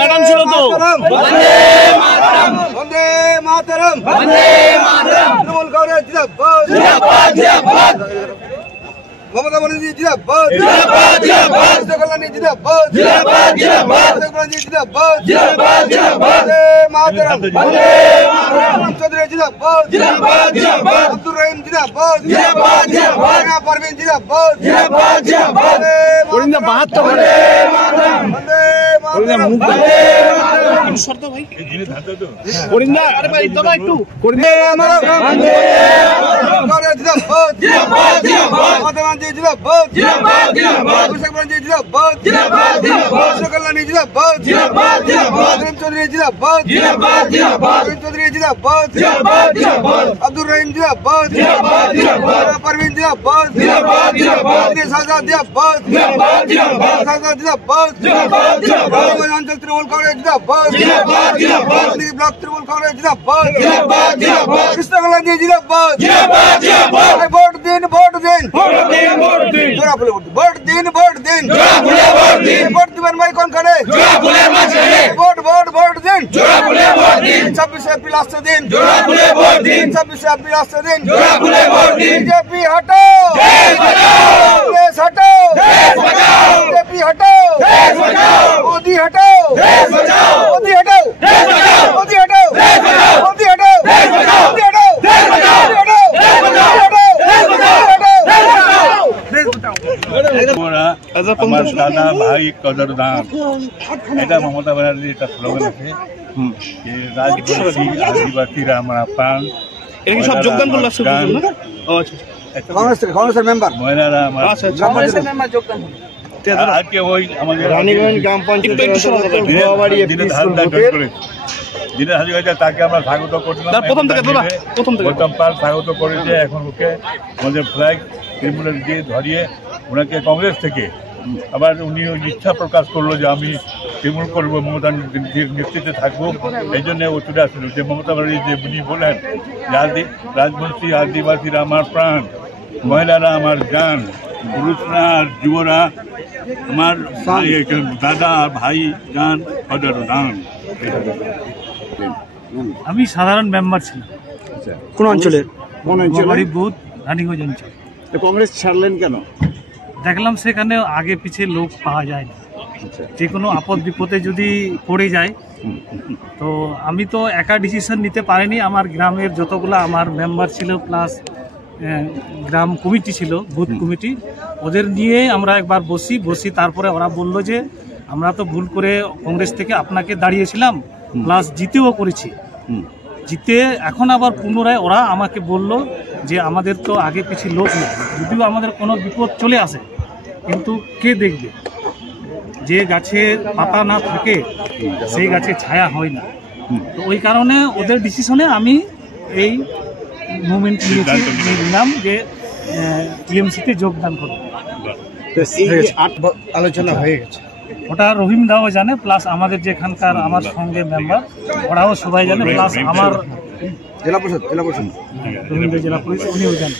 Madam ছিল তো বন্দে মাতরম বন্দে মাতরম বন্দে মাতরম তৃণমূল কংগ্রেস জিন্দাবাদ জিন্দাবাদ জিন্দাবাদ মমতা ব্যানার্জি জিন্দাবাদ জিন্দাবাদ জিন্দাবাদ কল্যাণী জিন্দাবাদ জিন্দাবাদ জিন্দাবাদ কল্যাণী জিন্দাবাদ জিন্দাবাদ জিন্দাবাদ বন্দে মাতরম বন্দে মাতরম চৌধুরী জিন্দাবাদ জিন্দাবাদ জিন্দাবাদ আব্দুর রহিম জিন্দাবাদ জিন্দাবাদ জিন্দাবাদ পারভিন জিন্দাবাদ জিন্দাবাদ জিন্দাবাদ করিন্দা 72 বন্দে মাতরম বন্দে মাতরম বন্দে মাতরম শর্ত ভাই করিন্দা আরে ভাই তো ভাই একটু বন্দে মাতরম বন্দে মাতরম কংগ্রেস জিন্দাবাদ জিন্দাবাদ জিন্দাবাদ মমতা ব্যানার্জি জিন্দাবাদ জিন্দাবাদ জিন্দাবাদ অভিষেক ব্যানার্জি জিন্দাবাদ জিন্দাবাদ জিন্দাবাদ কল্যাণী জিন্দাবাদ জিন্দাবাদ জিন্দাবাদ রহিম চৌধুরী জিন্দাবাদ জিন্দাবাদ জিন্দাবাদ রহিম চৌধুরী জিন্দাবাদ জিন্দাবাদ জিন্দাবাদ আব্দুর রহিম জিন্দাবাদ জিন্দাবাদ জিন্দাবাদ পারভিন জিন্দাবাদ জিন্দাবাদ জিন্দাবাদ সাজাদ জিন্দাবাদ জিন্দাবাদ জিন্দাবাদ সাজাদ জিন্দাবাদ জিন্দাবাদ জিন্দাবাদ অঞ্চল তৃণমূল কংগ্রেস জিন্দাবাদ জিন্দাবাদ জিন্দাবাদ ব্লক তৃণমূল কংগ্রেস জিন্দাবাদ জিন্দাবাদ জিন্দাবাদ কৃষ্ণ কল্যাণী জিন্দাবাদ জিন্দাবাদ জিন্দাবাদ ভোট দিন ভোট দিন ভোট দিন ভোট দিন জোড়া ফুলে ভোট দিন ভোট দিন জোড়া ফুলে ভোট দিন ভোট দিবেন ভাই কোন খানে জোড়া ফুলের মাঝখানে ভোট ভোট ভোট দিন জোড়া ফুলে ভোট দিন 26 এপ্রিল আসছে দিন জোড়া ফুলে ভোট দিন 26 এপ্রিল আসছে দিন জোড়া ফুলে ভোট দিন বিজেপি হটাও দেশ বাঁচাও দেশ হটাও দেশ বাঁচাও বিজেপি হটাও দেশ বাঁচাও মোদি হটাও দেশ বাঁচাও মোদি হটাও দেশ বাঁচাও মোদি হটাও দেশ বাঁচাও মোদি হটাও দেশ বাঁচাও মোদি হটাও দেশ বাঁচাও মোদি হটাও দেশ বাঁচাও দেশ বাঁচাও আমার দাদা ভাই কদর দান এটা মমতা ব্যানার্জির একটা স্লোগান আছে যে রাজবংশী আদিবাসীরা আমরা প্রাণ এটা কি সব যোগদান করলো ও আচ্ছা কংগ্রেসের মেম্বার মহিলারা আমার কংগ্রেসের মেম্বার যোগদান আজকে ওই আমাদের রানীগঞ্জ গ্রাম পঞ্চায়েত দিনের হাজির তাকে আমরা স্বাগত করছিলাম প্রথম পার স্বাগত করেছে এখন ওকে আমাদের ফ্ল্যাগ তৃণমূলের দিয়ে ধরিয়ে ওনাকে কংগ্রেস থেকে আবার উনি ইচ্ছা প্রকাশ করলো যে আমি তৃণমূল করবো মমতার নেতৃত্বে থাকবো এই জন্য ও চলে আসলো যে মমতা ব্যানার্জি যে উনি বলেন যে রাজবংশী আদিবাসীরা আমার প্রাণ মহিলারা আমার গান পুরুষরা আর যুবরা আমার দাদা ভাই গান কদর দান। আমি সাধারণ মেম্বার ছিলাম। কোন অঞ্চলের বুথ রানীগঞ্জ অঞ্চল। কংগ্রেস ছাড়লেন কেন? দেখলাম সেখানে আগে পিছিয়ে লোক পাওয়া যায় না, যে কোনো আপদ বিপদে যদি পড়ে যায় তো আমি তো একা ডিসিশন নিতে পারিনি। আমার গ্রামের যতগুলো আমার মেম্বার ছিল প্লাস গ্রাম কমিটি ছিল, বুথ কমিটি, ওদের নিয়ে আমরা একবার বসি তারপরে ওরা বলল যে আমরা তো ভুল করে কংগ্রেস থেকে আপনাকে দাঁড়িয়েছিলাম প্লাস জিতেও করেছি, জিতে এখন আবার পুনরায় ওরা আমাকে বলল যে আমাদের তো আগে পিছিয়ে লোক নেই, যদিও আমাদের কোনো বিপদ চলে আসে কিন্তু কে দেখবে, যে গাছে পাতা না থাকে সেই গাছে ছায়া হয় না। তো ওই কারণে ওদের ডিসিশনে আমি এই মুভমেন্ট নিলাম যে টিএমসিতে যোগদান করব। আলোচনা হয়ে গেছে, ওটা রহিম দাও জানে, প্লাস আমাদের যেখানকার আমার সঙ্গে মেম্বার ওরাও সবাই জানে, প্লাস আমার জেলা পরিষদ রবীন্দ্র জেলা পরিষদ উনিও জানে।